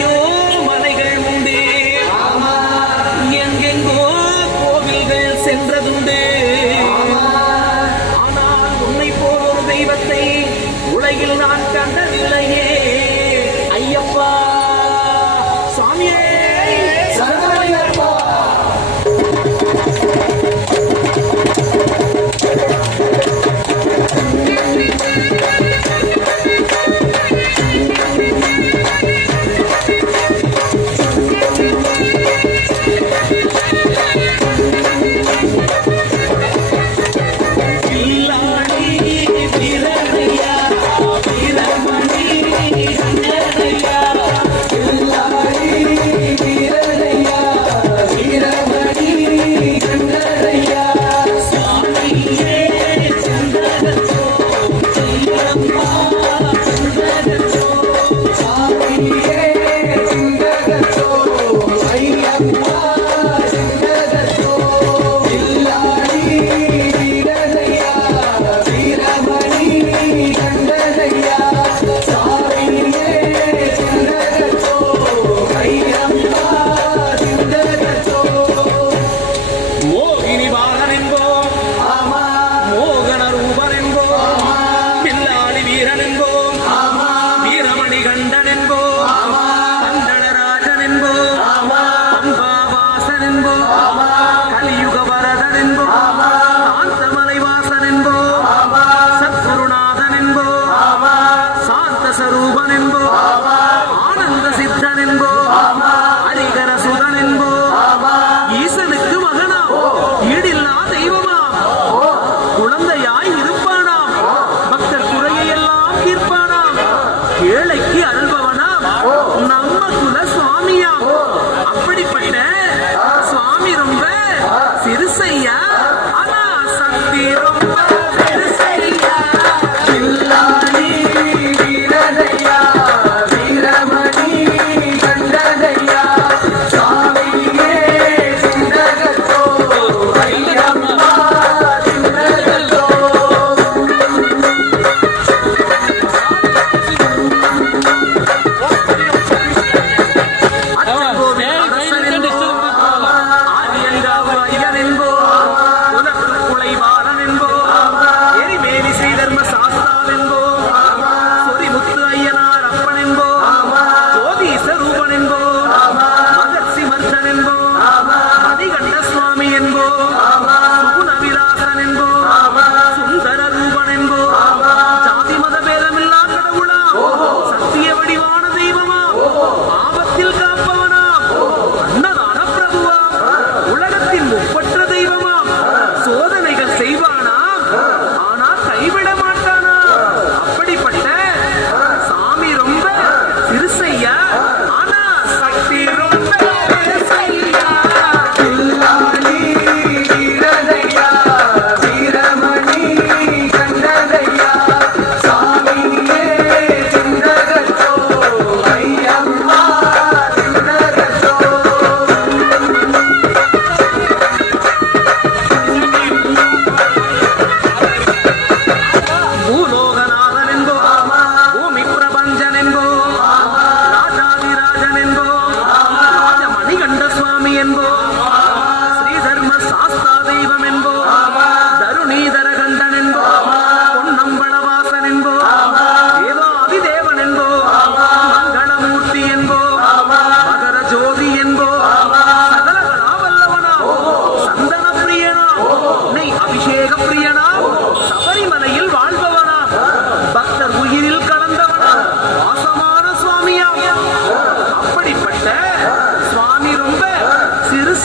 எத்தனையோ மலைகள் உண்டு. எங்கெங்கோ கோவில்கள் சென்றதுண்டு. ஆனால் உன்னை போல் தெய்வத்தை உலகில் நான் கண்ட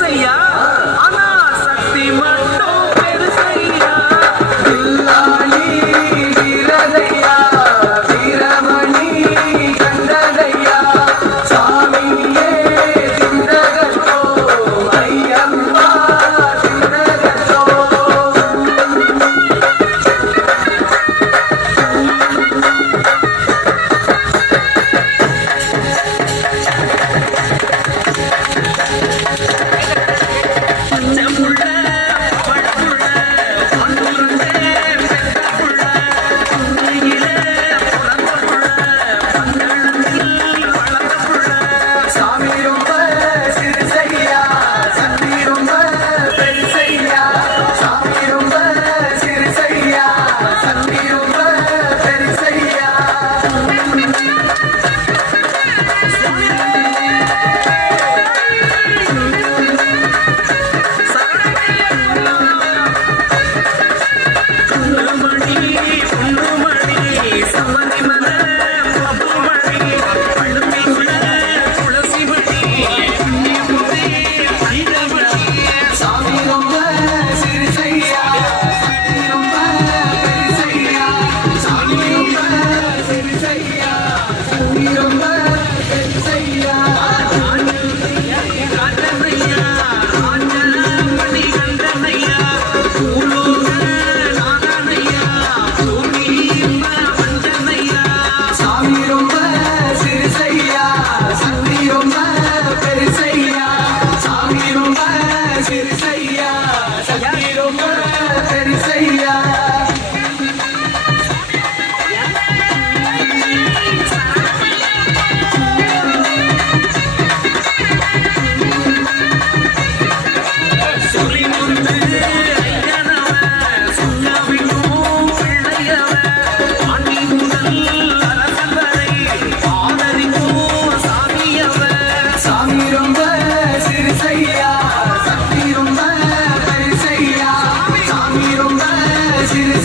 Yeah.